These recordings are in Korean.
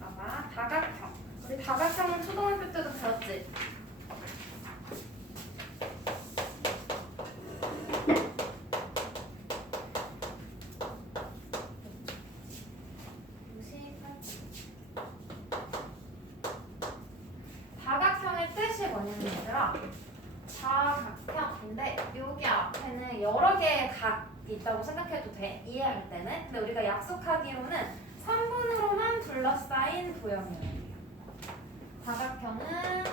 봐봐, 다각형. 우리 다각형은 초등학교 때도 배웠지? 다각형의 뜻이 뭐냐면 얘들아 다각형인데 여기 앞에는 여러 개의 각이 있다고 생각해도 돼 이해할 때는 근데 우리가 약속하기로는 3분으로만 둘러싸인 도형이에요 다각형은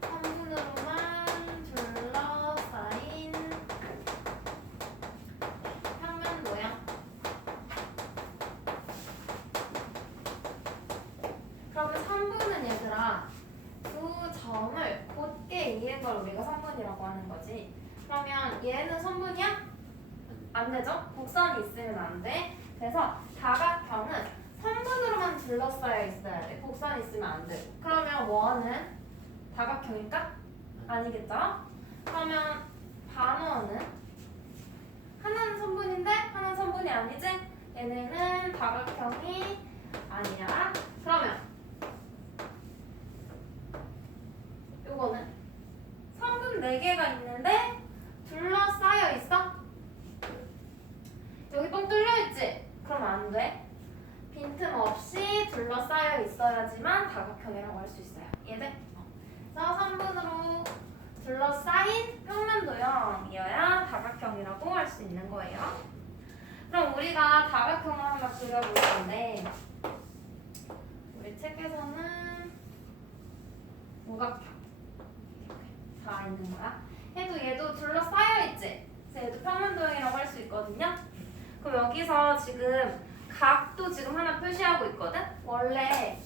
3분으로만 둘러싸인 평면 도형 그러면 3분은 얘들아 두 점을 곧게 이은 걸 우리가 3분이라고 하는 거지. 그러면 얘는 선분이야? 안 되죠? 곡선이 있으면 안 돼. 그래서 다각형은 3분으로만 둘러싸여 있어야 돼. 곡선이 있으면 안 돼. 그러면 원은 다각형일까? 아니겠죠? 그러면 반원은 하나는 선분인데 하나는 선분이 아니지? 얘네는 다각형이 아니야. 그러면 요거는 성분 4개가 있는데 둘러싸여 있어? 여기 뻥 뚫려 있지? 그럼 안 돼. 빈틈없이 둘러싸여 있어야지만 다각형이라고 할 수 있어요. 이해돼? 그래서 3분으로 둘러싸인 평면 도형이어야 다각형이라고 할 수 있는 거예요. 그럼 우리가 다각형을 하나 그려볼 건데 우리 책에서는五각형 다 있는 거야. 얘도 얘도 둘러싸여 있지. 그래서 얘도 평면도형이라고 할 수 있거든요. 그럼 여기서 지금 각도 지금 하나 표시하고 있거든. 원래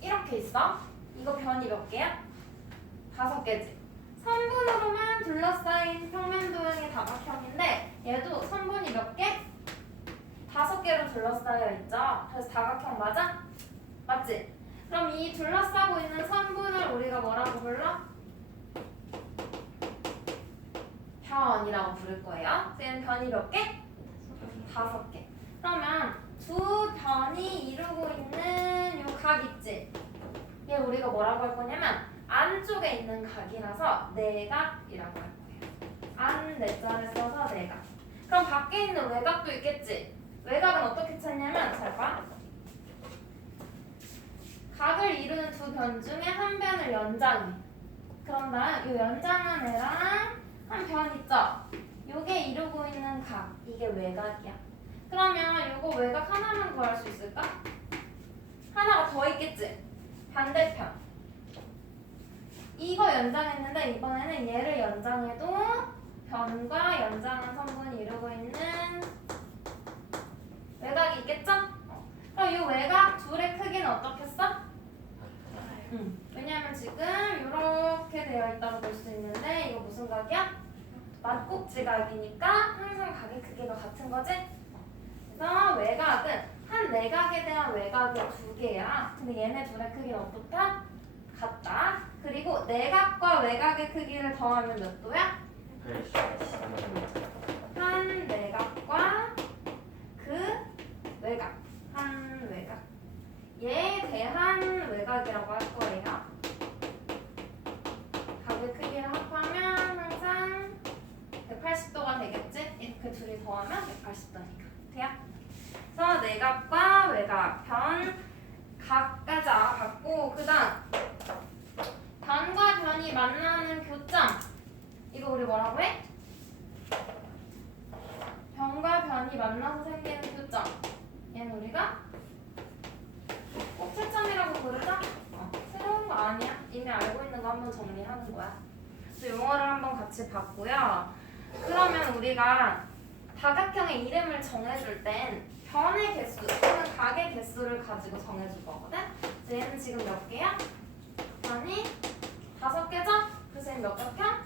이렇게 있어. 이거 변이 몇 개야? 다섯 개지. 선분으로만 둘러싸인 평면도형이 다각형인데 얘도 선분이 몇 개? 다섯 개로 둘러싸여 있죠. 그래서 다각형 맞아? 맞지? 그럼 이 둘러싸고 있는 선분을 우리가 뭐라고 불러? 변이라고 부를 거예요. 얘는 변이 몇 개? 다섯 개. 그러면 두 변이 이루고 있는 요 각 있지? 얘 우리가 뭐라고 할 거냐면 안쪽에 있는 각이라서 내각이라고 할 거예요. 안 내자를 써서 내각. 그럼 밖에 있는 외곽도 있겠지? 외곽은 어떻게 찾냐면 잘 봐. 각을 이루는 두 변 중에 한 변을 연장해. 그럼 나이 연장한 애랑 한 변 있죠? 요게 이루고 있는 각, 이게 외곽이야. 그러면 요거 외곽 하나만 구할 수 있을까? 하나가 더 있겠지? 반대편. 이거 연장했는데 이번에는 얘를 연장해도 변과 연장한 성분이 이루고 있는 외곽이 있겠죠? 어. 그럼 이 외곽 둘의 크기는 어떻겠어? 응. 왜냐면 지금 이렇게 되어 있다고 볼 수 있는데 이거 무슨 각이야? 맞꼭지각이니까 항상 각의 크기가 같은 거지? 그래서 외곽은 한 내각에 대한 외곽이 두 개야. 근데 얘네 둘의 크기는 어떻다? 같다. 그리고 내각과 외곽의 크기를 더하면 몇 도야? 한 내각과 그 외곽. 한 외곽. 얘에 대한 외곽이라고 할 거예요. 각의 크기를 합하면 항상 180도가 되겠지? 이렇게 둘이 더하면 180도니까. 돼요? 그래서 내각과 외곽, 변, 각까지 알아봤고 그 다음 변과 변이 만나는 교점. 이거 우리 뭐라고 해? 변과 변이 만나서 생기는 교점. 얘는 우리가 꼭채점이라고 부르자? 어, 새로운 거 아니야? 이미 알고 있는 거 한번 정리하는 거야. 그래서 용어를 한번 같이 봤고요. 그러면 우리가 다각형의 이름을 정해줄 땐 변의 개수 또는 각의 개수를 가지고 정해줄 거거든 그래서 얘는 지금 몇 개야? 변이 다섯 개죠? 그래서 얘는 몇 각형?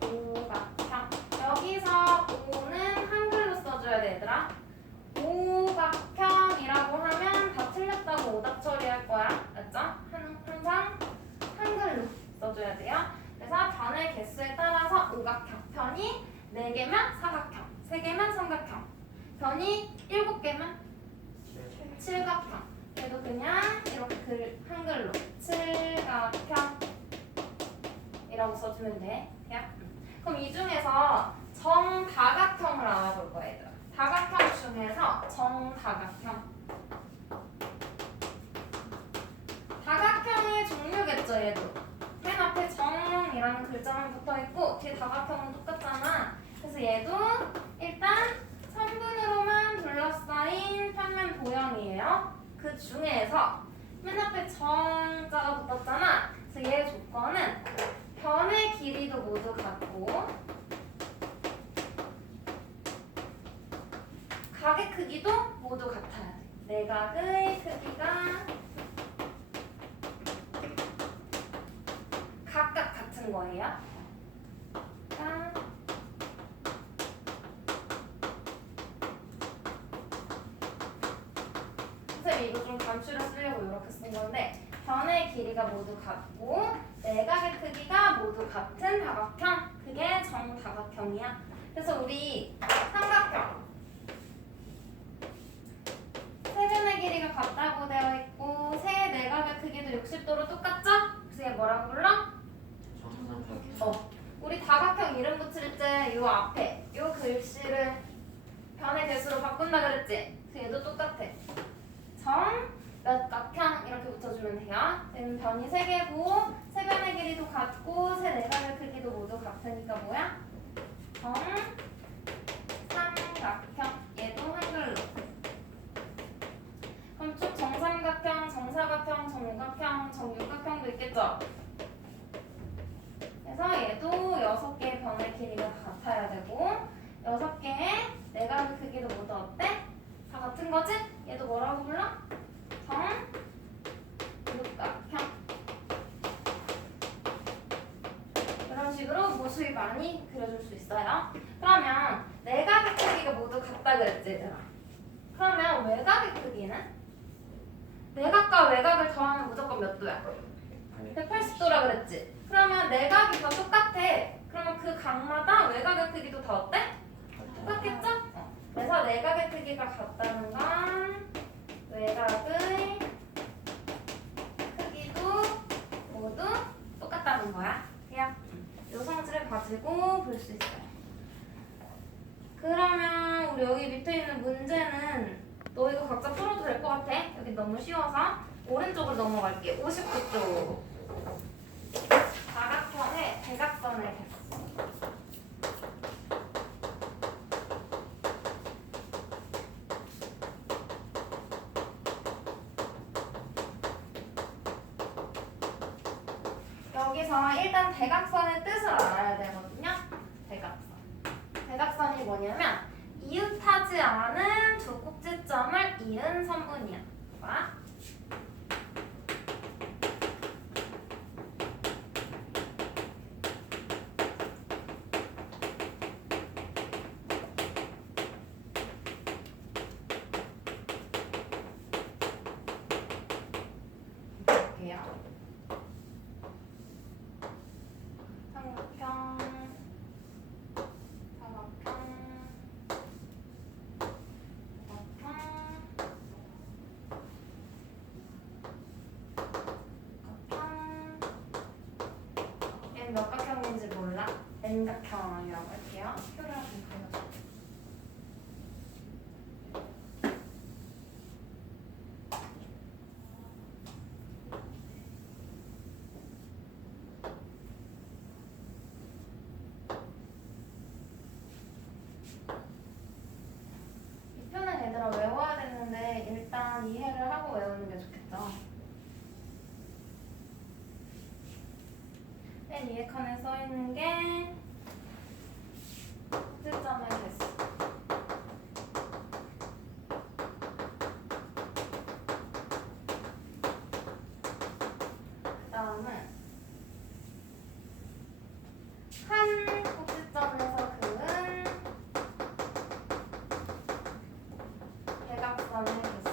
오각형. 여기서 오는 한글로 써줘야 돼, 얘들아. 오각형이라고 하면 다 틀렸다고 오답 처리할 거야. 알았죠? 한- 항상 한글로 써줘야 돼요. 그래서 변의 개수에 따라서 오각형. 편이 4개면 사각형, 3개면 삼각형. 변이 7개면 칠각형. 얘도 그냥 이렇게 글, 한글로 칠각형 이라고 써주면 돼. 그냥. 그럼 이 중에서 정다각형을 알아볼 얘들아. 다각형 중에서 정다각형. 다각형의 종류겠죠, 얘도. 맨 앞에 정이라는 글자만 붙어 있고 뒤에 다각형은 똑같잖아. 그래서 얘도 일단 둘러싸인 평면 도형이에요. 그 중에서 맨 앞에 정자가 붙었잖아. 그래서 얘 조건은 변의 길이도 모두 같고 각의 크기도 모두 같아야 돼. 내각의 크기가 각각 같은 거예요. 짠. 선생님 이거 좀 감추려 쓰려고 이렇게 쓴 건데 변의 길이가 모두 같고 내각의 크기가 모두 같은 다각형 그게 정다각형이야. 그래서 우리 삼각형 세 변의 길이가 같다고 되어 있고 세 내각의 크기도 60도로 똑같죠? 그래서 얘 뭐라고 불러? 어. 우리 다각형 이름 붙일 때 요 앞에 요 글씨를 변의 개수로 바꾼다 그랬지? 그래서 얘도 똑같아. 정, 몇 각형 이렇게 붙여주면 돼요. 얘는 변이 세 개고 세 변의 길이도 같고 세 내각의 크기도 모두 같으니까 뭐야? 정, 삼각형. 얘도 한글로. 그럼 쭉 정삼각형, 정사각형, 정五각형, 정육각형도 있겠죠? 그래서 얘도 여섯 개의 변의 길이가 같아야 되고 여섯 개의 내각의 크기도 모두 어때? 다 같은 거지? 얘도 뭐라고 불러? 정 육각형 이런 식으로 모습이 많이 그려줄 수 있어요. 그러면 내각의 크기가 모두 같다 그랬지 얘들아. 그러면 외곽의 크기는? 내각과 외곽을 더하면 무조건 몇 도야? 180도라 그랬지. 그러면 내각이 다 똑같아. 그러면 그 각마다 외곽의 크기도 다 어때? 똑같겠죠? 어. 그래서 내각의 크기가 같다는 건 외곽의 크기도 모두 똑같다는 거야. 그냥 요 성질을 가지고 볼 수 있어요. 그러면 우리 여기 밑에 있는 문제는 너 이거 각자 풀어도 될 것 같아. 여기 너무 쉬워서 오른쪽으로 넘어갈게. 59쪽. 사각형의 대각선을 했어. 여기서 일단 대각선의 뜻을 알아야 되거든요. 대각선. 대각선이 뭐냐면 이웃하지 않은 두 꼭지점을 이은 선분이야. 봐. 볼게요. 삼각형, 사각형, 사각형, 사각형. 얘는 몇 각형인지 몰라? N각형이라고 할게요. 표를 좀 그려줘. 이 표는 얘들아 외워야 되는데 일단 이해를 하고 외우는 게 좋겠죠. 맨 위에 칸에 써 있는 게 꼭지점의 개수. 그 다음은 한 꼭지점에서 그은 대각선의 개수.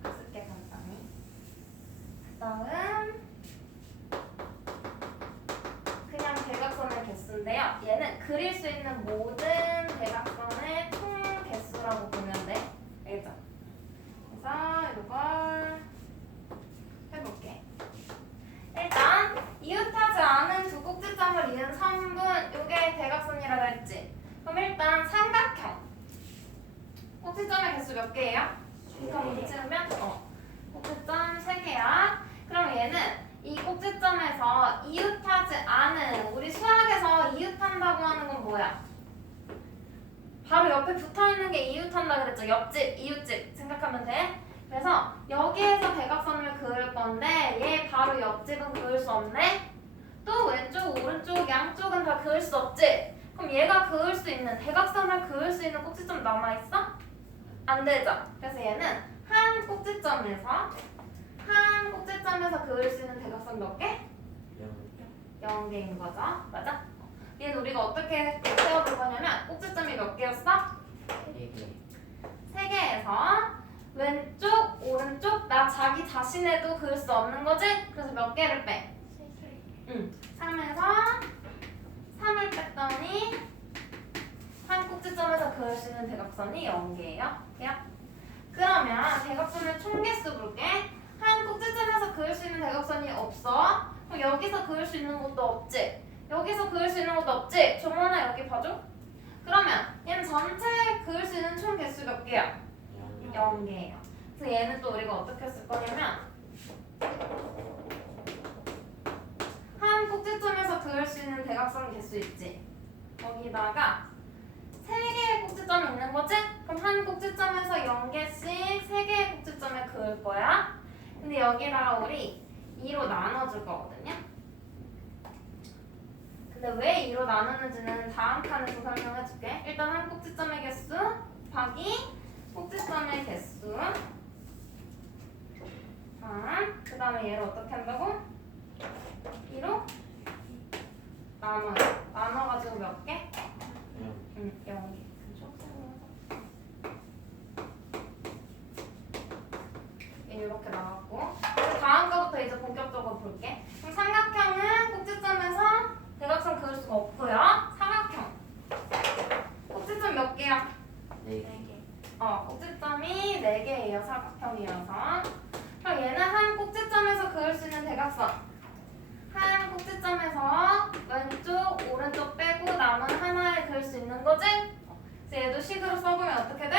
이렇게 쓸게 간단히. 그 다음 그릴 수 있는 모든 대각선의 총 있다고 보면 돼. 알겠죠? 그래서 이걸 해볼게. 일단 이웃하지 않은 두 꼭지점을 이은 선분 이게 대각선이라고 했지. 그럼 일단 삼각형 꼭지점의 개수 몇 개예요? 이거 붙이면 어 꼭지점 세 개야. 그럼 얘는 이 꼭지점에서 이웃하지 않은 우리 수학에서 이웃한다고 하는 건 뭐야? 바로 옆에 붙어 있는 게 이웃한다 이웃집 생각하면 돼. 그래서 여기에서 대각선을 그을 건데 얘 바로 옆집은 그을 수 없네. 또 왼쪽, 오른쪽, 양쪽은 다 그을 수 없지. 그럼 얘가 그을 수 있는 대각선을 그을 수 있는 꼭지점 남아 있어? 안 되죠. 그래서 얘는 한 꼭지점에서 한 꼭지점에서 그을 수 있는 대각선 몇 개? 0 개인 거죠. 맞아? 얘는 우리가 어떻게 세워볼 거냐면 꼭지점이 몇 개였어? 세 개에서 왼쪽, 오른쪽, 나 자기 자신에도 그을 수 없는 거지? 그래서 몇 개를 빼? 응. 3에서 3을 뺐더니 한 꼭지점에서 그을 수 있는 대각선이 0개예요. 돼요? 그러면 대각선의 총개수 볼게. 한 꼭지점에서 그을 수 있는 대각선이 없어. 그럼 여기서 그을 수 있는 것도 없지. 여기서 그을 수 있는 것도 없지. 종원아 여기 봐줘. 그러면 얘는 전체 그을 수 있는 총 개수 몇 개야? 0개예요. 그래서 얘는 또 우리가 어떻게 쓸 거냐면 한 꼭지점에서 그을 수 있는 대각선 개수 있지. 거기다가 세 개의 꼭지점이 있는 거지? 그럼 한 꼭지점에서 0개씩 세 개의 꼭지점에 그을 거야. 근데 여기다가 우리 2로 나눠줄 거거든요. 근데 왜 2로 나누는지는 다음 칸에서 설명해 줄게. 일단 한 꼭지점의 개수 곱하기 꼭지점의 개수 3. 그 다음에 얘를 어떻게 한다고? 2로 나눠요. 나눠가지고 몇 개? 응, 0개. 이렇게 나왔고 다음 거부터 이제 본격적으로 볼게. 그럼 삼각형은 꼭지점에서 대각선 그을 수가 없고요. 사각형 꼭지점 몇 개야? 어, 꼭지점이 4개예요. 사각형이어서. 그럼 얘는 한 꼭지점에서 그을 수 있는 대각선. 한 꼭지점에서 왼쪽, 오른쪽 빼고 남은 하나에 그을 수 있는 거지? 그래서 얘도 식으로 써보면 어떻게 돼?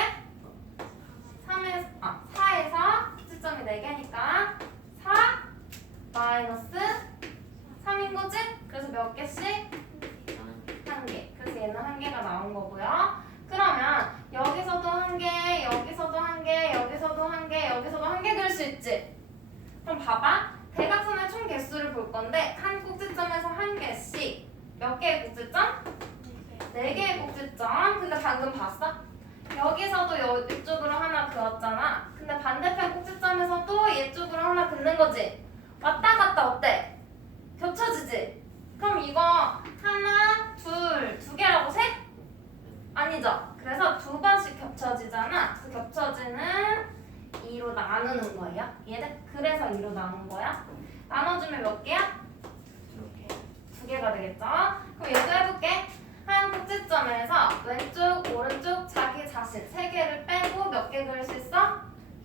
3에서, 아, 4에서 꼭지점이 4개니까 4 마이너스 3인 거지? 그래서 몇 개씩? 한 개. 그래서 얘는 한 개가 나온 거고요. 그러면 여기서도 한 개, 여기서도 한 개, 여기서도 한 개, 여기서도 한개 그릴 수 있지? 그럼 봐봐. 대각선의 총 개수를 볼 건데 한 꼭지점에서 한 개씩 몇 개의 꼭지점? 네 개의 꼭지점. 근데 방금 봤어? 여기서도 여, 이쪽으로 하나 그었잖아. 근데 반대편 꼭지점에서 또 이쪽으로 하나 긋는 거지. 왔다 갔다 어때? 겹쳐지지? 그럼 이거 하나, 둘, 두 개라고 셋? 아니죠. 그래서 두 번씩 겹쳐지잖아. 그 겹쳐지는 2로 나누는 거예요. 얘는 그래서 2로 나눈 거야. 나눠주면 몇 개야? 두 개가 되겠죠. 그럼 얘도 해볼게. 한 꼭지점에서 왼쪽, 오른쪽, 자기 자신 세 개를 빼고 몇 개 그릴 수 있어?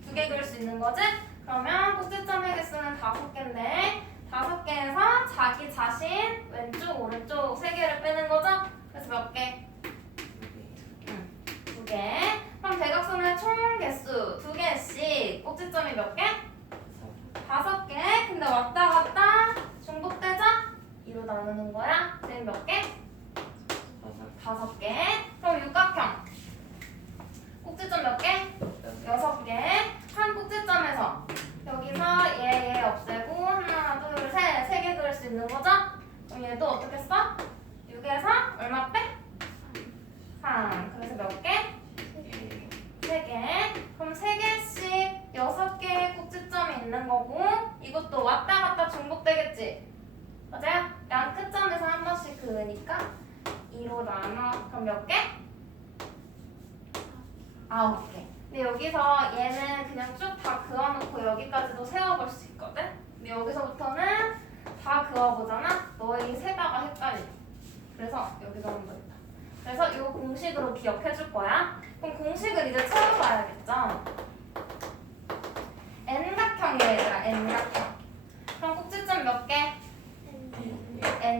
두 개 그릴 수 있는 거지? 그러면 꼭지점의 개수는 다섯 개인데 다섯 개에서 자기 자신 왼쪽, 오른쪽 세 개를 빼는 거죠? 그래서 몇 개? 두 개. 그럼 대각선의 총 개수 두 개씩 꼭지점이 몇 개? 다섯 개. 근데 왔다 갔다 중복되죠? 2로 나누는 거야. 그럼 몇 개? 다섯 개. 그럼 육각형. 꼭지점 몇 개? 여섯 개. 한 꼭지점에서 여기서 얘, 얘 없애고 하나, 둘, 셋, 세 개 그릴 수 있는 거죠? 그럼 얘도 어떻게 써? 6에서 얼마 빼? 3. 그래서 몇 개? 세 개. 그럼 세 개씩 여섯 개의 꼭지점이 있는 거고 이것도 왔다 갔다 중복되겠지. 맞아요? 양 끝점에서 한 번씩 그으니까 2로 나눠. 그럼 몇 개? 아홉 개. 근데 여기서 얘는 그냥 쭉 다 그어놓고 여기까지도 세워볼 수 있거든. 근데 여기서부터는 다 그어보잖아. 너희 세다가 헷갈려. 그래서 여기서 한번 있다. 그래서 이 공식 공식으로 기억해 줄 거야. 그럼 공식을 이제 채워봐야겠죠. N각형이래 얘들아 N각형. 그럼 꼭지점 몇 개?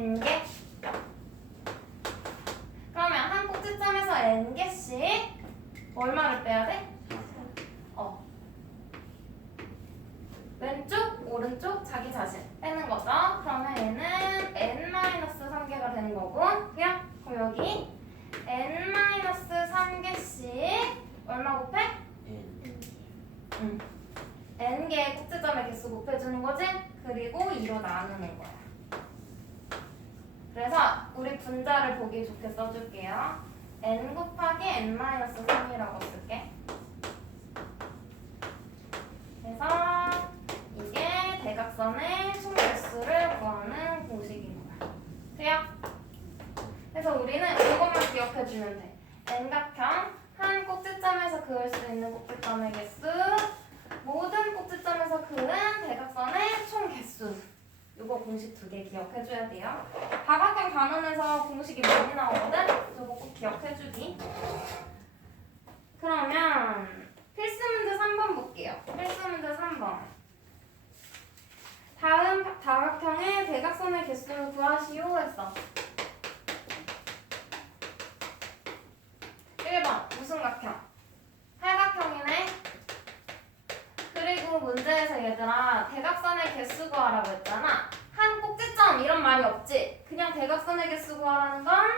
N개. 그러면 한 꼭지점에서 N개씩 얼마를 빼야 돼? 어. 왼쪽, 오른쪽, 자기 자신 빼는 거죠. 그러면 얘는 n-3개가 되는 거고, 그냥 그럼 여기 n-3개씩 얼마 곱해? 응. n개의 꼭지점의 개수 곱해주는 거지? 그리고 2로 나누는 거야. 그래서 우리 분자를 보기 좋게 써줄게요. n 곱하기 n-3이라고 쓸게. 그래서 이게 대각선의 총 개수를 구하는 공식인 거야. 돼요? 그래서 우리는 이것만 기억해주면 돼. N각형 한 꼭지점에서 그을 수 있는 꼭지점의 개수 모든 꼭지점에서 그은 대각선의 총 개수 이거 공식 두 개 기억해줘야 돼요. 다각형 단원에서 공식이 많이 나오거든? 이거 꼭 기억해주기. 그러면 필수 문제 3번 볼게요. 필수 문제 3번. 다음 다각형의 대각선의 개수를 구하시오 했어. 1번 무슨 각형? 팔각형이네. 그리고 문제에서 얘들아 대각선의 개수 구하라고 했잖아. 한 꼭지점 이런 말이 없지. 그냥 대각선의 개수 구하라는 건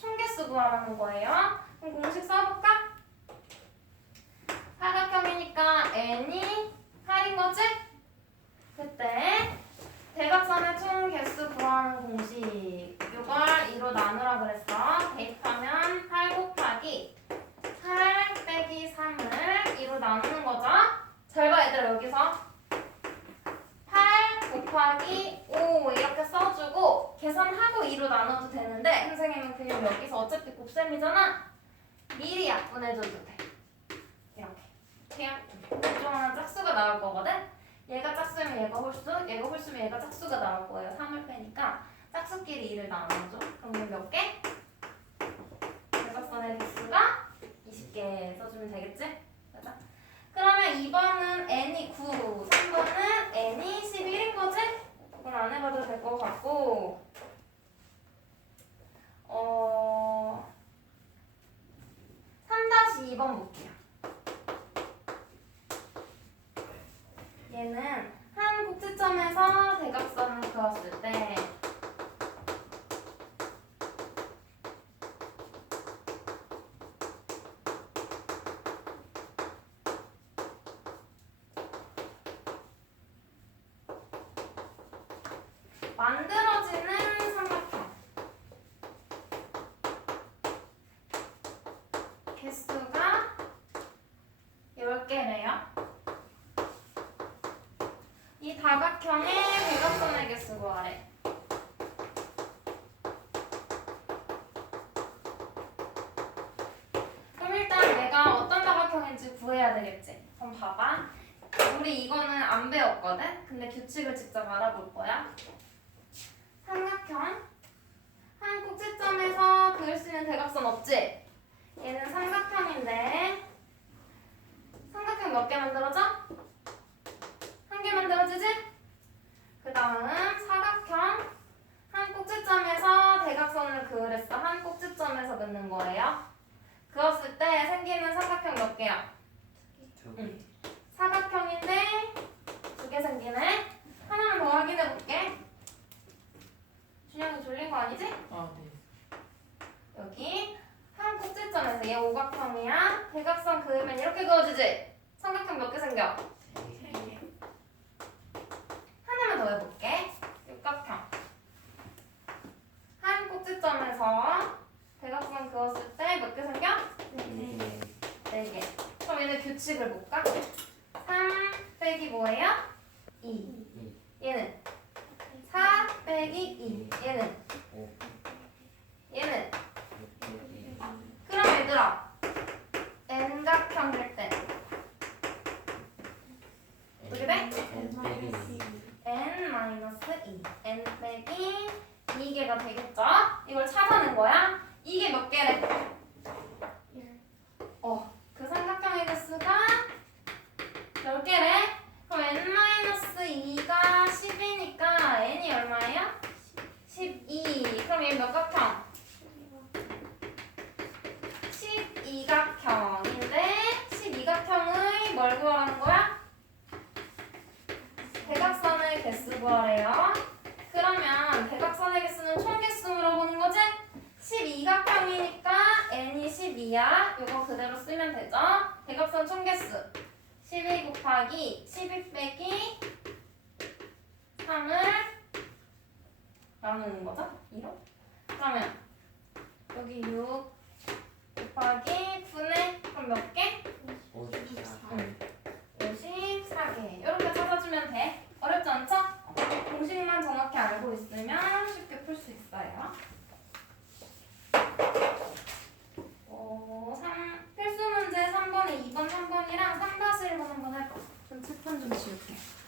총개수 구하라는 거예요. 그럼 공식 써볼까? 팔각형이니까 n이 8인 거지? 그때 대각선의 총 개수 구하는 공식 이걸 2로 나누라 그랬어. 대입하면 8 곱하기 8 빼기 3을 2로 나누는 거죠. 잘 봐 얘들아 여기서 8 곱하기 5 이렇게 써주고 계산하고 2로 나눠도 되는데 선생님은 그냥 여기서 어차피 곱셈이잖아. 미리 약분해줘도 돼. 이렇게. 그냥 둘중 하나 짝수가 나올 거거든. 얘가 짝수면 얘가 홀수, 얘가 홀수면 얘가 짝수가 나올 거예요. 3을 빼니까 짝수끼리 2를 나눠줘. 그럼 이몇 개? 대각선의 개수가 20개 써주면 되겠지? 그러면 2번은 n이 9, 3번은 n이 11인 거지? 그건 안 해봐도 될 것 같고 어... 3-2번 볼게요. 얘는 한 꼭지점에서 대각선을 그었을 때 만들어지는 삼각형 개수가 10개래요. 이 다각형의 대각선의 개수 구하래. 그럼 일단 내가 어떤 다각형인지 구해야 되겠지. 그럼 봐봐. 우리 이거는 안 배웠거든? 근데 규칙을 직접 알아볼 거야. 삼각형. 한 꼭지점에서 그을 수 있는 대각선 없지? 얘는 삼각형인데 삼각형 몇 개 만들어져? 한 개 만들어지지? 그 다음 사각형 한 꼭지점에서 대각선을 그으랬어 한 꼭지점에서 긋는 거예요 그었을 때 생기는 삼각형 몇 개야? 응. 사각형인데 두 개 생기네 하나만 더 확인해 볼게 아니지? 아, 네. 여기 한 꼭지점에서 얘 오각형이야 대각선 그으면 이렇게 그어지지? 삼각형 몇 개 생겨? 하나만 더 해볼게. 육각형. 한 꼭지점에서 대각선 그었을 때 몇 개 생겨? 네 개. 그럼 얘는 규칙을 볼까? 3 빼기 뭐예요? 2. 얘는 4 빼기 2. 얘는 얘는 그럼 얘들아 n각형일 때 어떻게 돼? n-2 n 빼기 2개가 되겠죠? 이걸 찾아낸 거야? 이게 몇 개래? 곱하면 몇 각형? 12각형인데 12각형의 뭘 구하라는 거야? 대각선의 개수 구하래요. 그러면 대각선의 개수는 총 개수 물어보는 거지? 12각형이니까 n이 12야. 이거 그대로 쓰면 되죠? 대각선 총 개수 12 곱하기 12 빼기 3을 나누는 거죠? 1억? 그러면 여기 6 곱하기 9네 그럼 몇 개? 54개. 이렇게 찾아주면 돼. 어렵지 않죠? 공식만 정확히 알고 있으면 쉽게 풀 수 있어요. 어, 3, 필수 문제 3번에 2번, 3번이랑 3-1번 한번 해봐. 전 책판 좀 지울게.